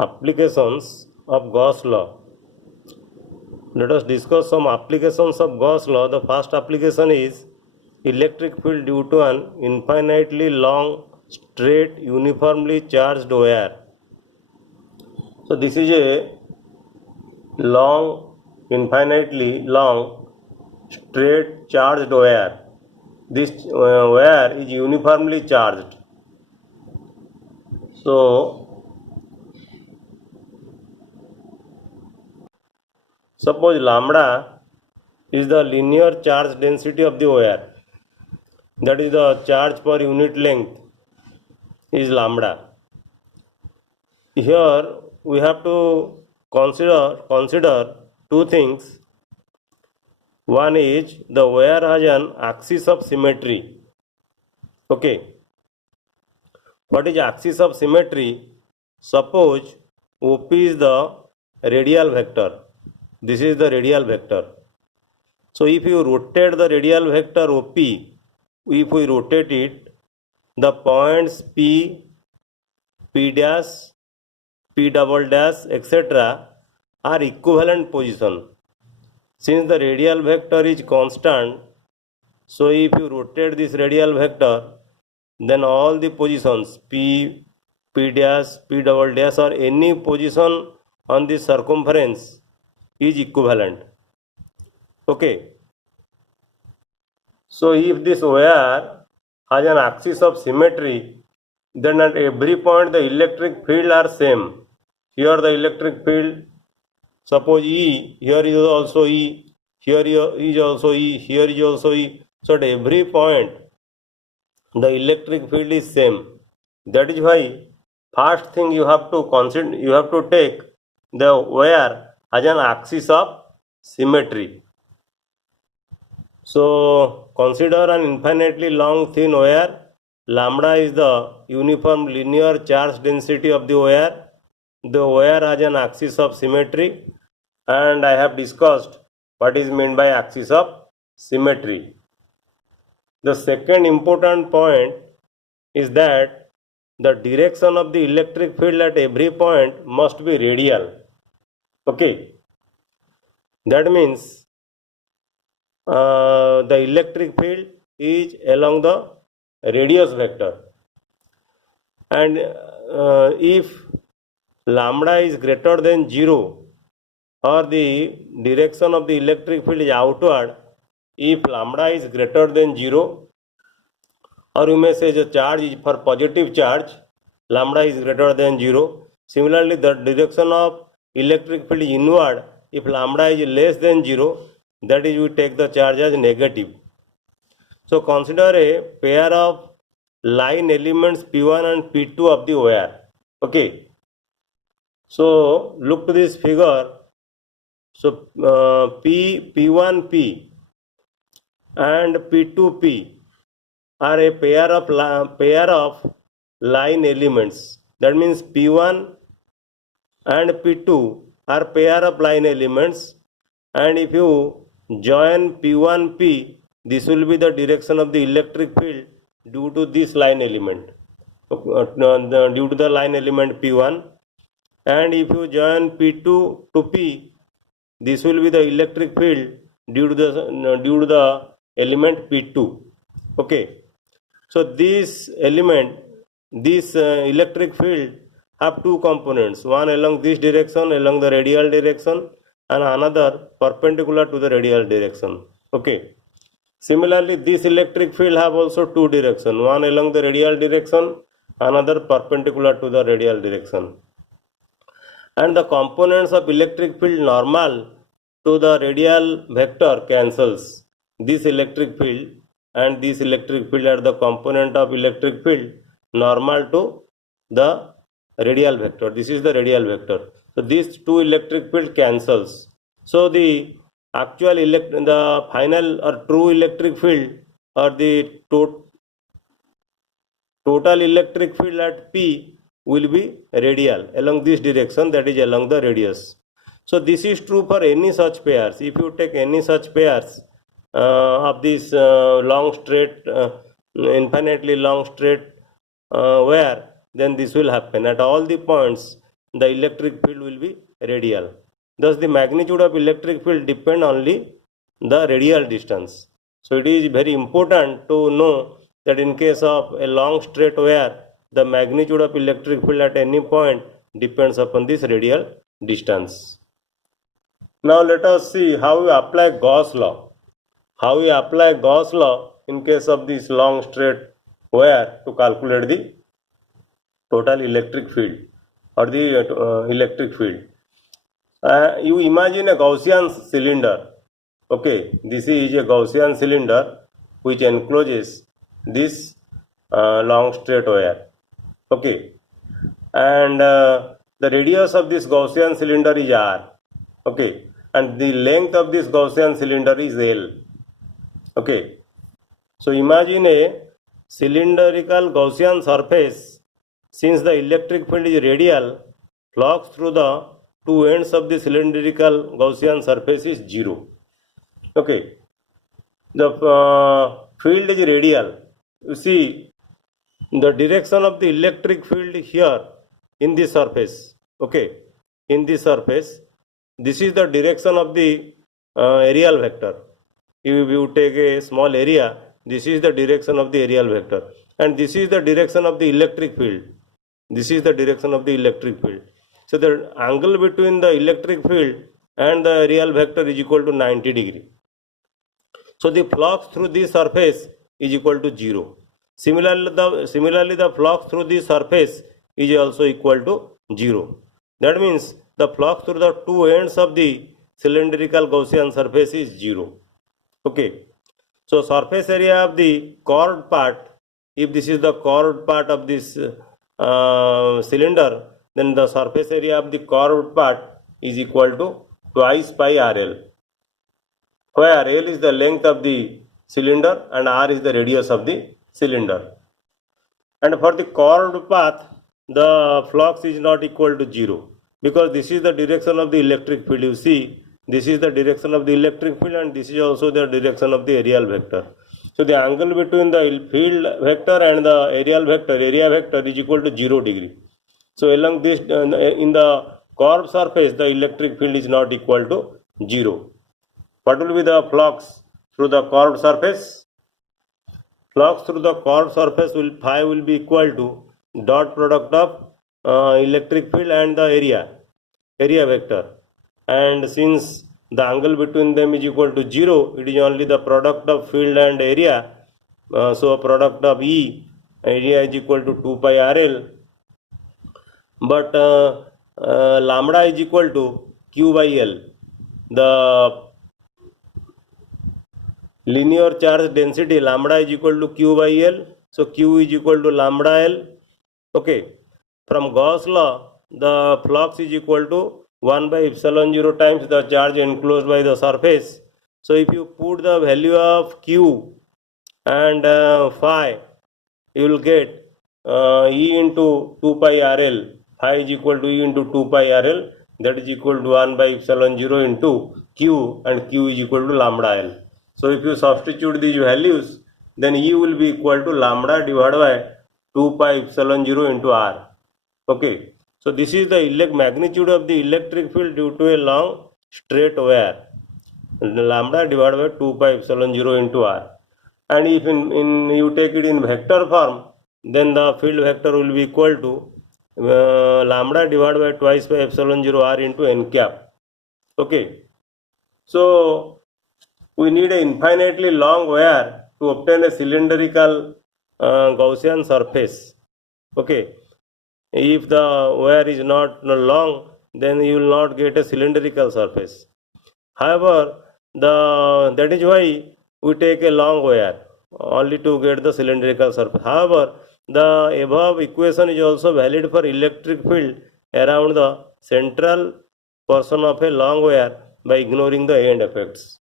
Applications of Gauss law. Let us discuss some applications of Gauss law. The first application is electric field due to an infinitely long, straight, uniformly charged wire. So this is a long, infinitely long, straight charged wire. This wire is uniformly charged. So suppose lambda is the linear charge density of the wire, that is the charge per unit length is lambda. Here we have to consider two things. One is the wire has an axis of symmetry. Okay, what is axis of symmetry? Suppose OP is the radial vector. This is the radial vector. So if you rotate the radial vector OP, if we rotate it, the points P, P dash, P double dash, etc. are equivalent position. Since the radial vector is constant, so if you rotate this radial vector, then all the positions P, P dash, P double dash or any position on the circumference is equivalent. Okay. So if this wire has an axis of symmetry, then at every point the electric field are same. Here the electric field, suppose E, here is also E, here is also E, here is also E. So at every point the electric field is same. That is why first thing you have to consider, you have to take the wire as an axis of symmetry. So consider an infinitely long thin wire. Lambda is the uniform linear charge density of the wire. The wire has an axis of symmetry, and I have discussed what is meant by axis of symmetry. The second important point is that the direction of the electric field at every point must be radial. Okay, that means the electric field is along the radius vector, and if lambda is greater than 0 or the direction of the electric field is outward, if lambda is greater than 0, or you may say the charge is for positive charge, lambda is greater than 0. Similarly, the direction of electric field is inward. If lambda is less than 0, that is we take the charge as negative. So consider a pair of line elements P1 and P2 of the wire. Okay. So look to this figure. So P1P and P2P are a pair of line elements. That means P1 and P2 are pair of line elements, and if you join P1P, this will be the direction of the electric field due to this line element, due to the line element P1, and if you join P2 to P, this will be the electric field due to the element P2. Okay, so this element, this electric field have two components, one along this direction, along the radial direction, and another perpendicular to the radial direction. Okay, similarly this electric field have also two direction, one along the radial direction, another perpendicular to the radial direction, and the components of electric field normal to the radial vector cancels. This electric field and this electric field are the component of electric field normal to the radial vector. This is the radial vector. So these two electric field cancels. So the actual the final or true electric field, or the total electric field at P will be radial along this direction, that is along the radius. So this is true for any such pairs. If you take any such pairs of this long straight, infinitely long straight wire, then this will happen at all the points. the electric field will be radial. Thus the magnitude of electric field depend only the radial distance. So it is very important to know that in case of a long straight wire, the magnitude of electric field at any point depends upon this radial distance. Now let us see how we apply Gauss law. How we apply Gauss law in case of this long straight wire to calculate the total electric field or the electric field. You imagine a Gaussian cylinder. Okay, this is a Gaussian cylinder which encloses this long straight wire. Okay, and the radius of this Gaussian cylinder is r. Okay, and the length of this Gaussian cylinder is L. Okay, so imagine a cylindrical Gaussian surface. Since the electric field is radial, flux through the two ends of the cylindrical Gaussian surface is 0. Okay, the field is radial. You see the direction of the electric field here in this surface. Okay, in this surface, this is the direction of the aerial vector. If you take a small area, this is the direction of the aerial vector, and this is the direction of the electric field. This is the direction of the electric field. So the angle between the electric field and the aerial vector is equal to 90 degree. So the flux through this surface is equal to 0. Similarly, the flux through this surface is also equal to 0. That means the flux through the two ends of the cylindrical Gaussian surface is 0. Okay. So surface area of the curved part, if this is the curved part of this cylinder, then the surface area of the curved part is equal to twice pi RL, where L is the length of the cylinder and R is the radius of the cylinder. And for the curved path, the flux is not equal to 0, because this is the direction of the electric field. You see, this is the direction of the electric field and this is also the direction of the aerial vector. So the angle between the field vector and the area vector is equal to 0 degree. So along this, in the curved surface, the electric field is not equal to 0. What will be the flux through the curved surface? Flux through the curved surface phi will be equal to dot product of electric field and the area vector. And since the angle between them is equal to 0, it is only the product of field and area. So product of area is equal to 2 pi RL. But lambda is equal to Q by L. The linear charge density lambda is equal to Q by L. So Q is equal to lambda L. Okay. From Gauss law, the flux is equal to 1 by epsilon 0 times the charge enclosed by the surface. So if you put the value of Q and phi, you will get E into 2 pi RL. Phi is equal to E into 2 pi RL, that is equal to 1 by epsilon 0 into Q, and Q is equal to lambda L. So if you substitute these values, then E will be equal to lambda divided by 2 pi epsilon 0 into R. Okay. So this is the magnitude of the electric field due to a long straight wire. Lambda divided by 2 pi epsilon 0 into R. And if you take it in vector form, then the field vector will be equal to lambda divided by twice by epsilon 0 R into n cap. Okay. So we need an infinitely long wire to obtain a cylindrical Gaussian surface. Okay. If the wire is not long, then you will not get a cylindrical surface. However, that is why we take a long wire only to get the cylindrical surface. However, the above equation is also valid for electric field around the central portion of a long wire by ignoring the end effects.